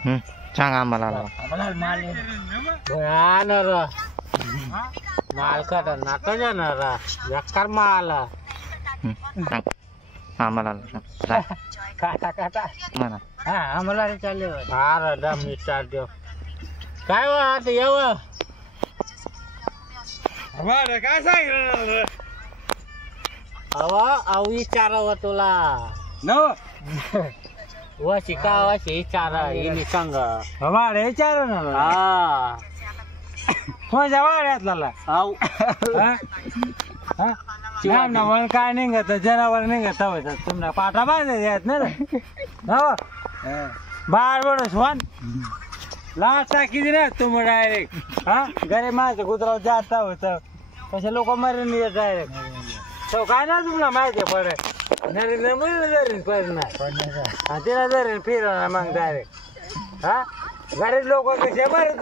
सांग आम्हाला माल का नाटक जाणार बेकार माल सांग आम्हाला काटा काटा म्हणा हा आम्हाला चालले हा दम विचार देव काय व आता येव काय सांगितलं अव विचारावं तुला न वशी का वशी विचारा हिनी संग वाड्या विचार ना हा तुझ्या वाड्यातला मन काय निघत जनावर निघत तुम्हाला पाठा बांधायचे आहेत ना बाळ बड सोन लास्ट टाकी ना तुम्ही डायरेक्ट हा घरी माझं गुजराव जात होत कसे लोक मरून येत डायरेक्ट तो काय ना तुम्हाला माहिती पडत नरेंद्र मोदी जरीन पडणार तिला जरीन फिरवणार मग डायरेक्ट हा गरीब लोक कसे बरे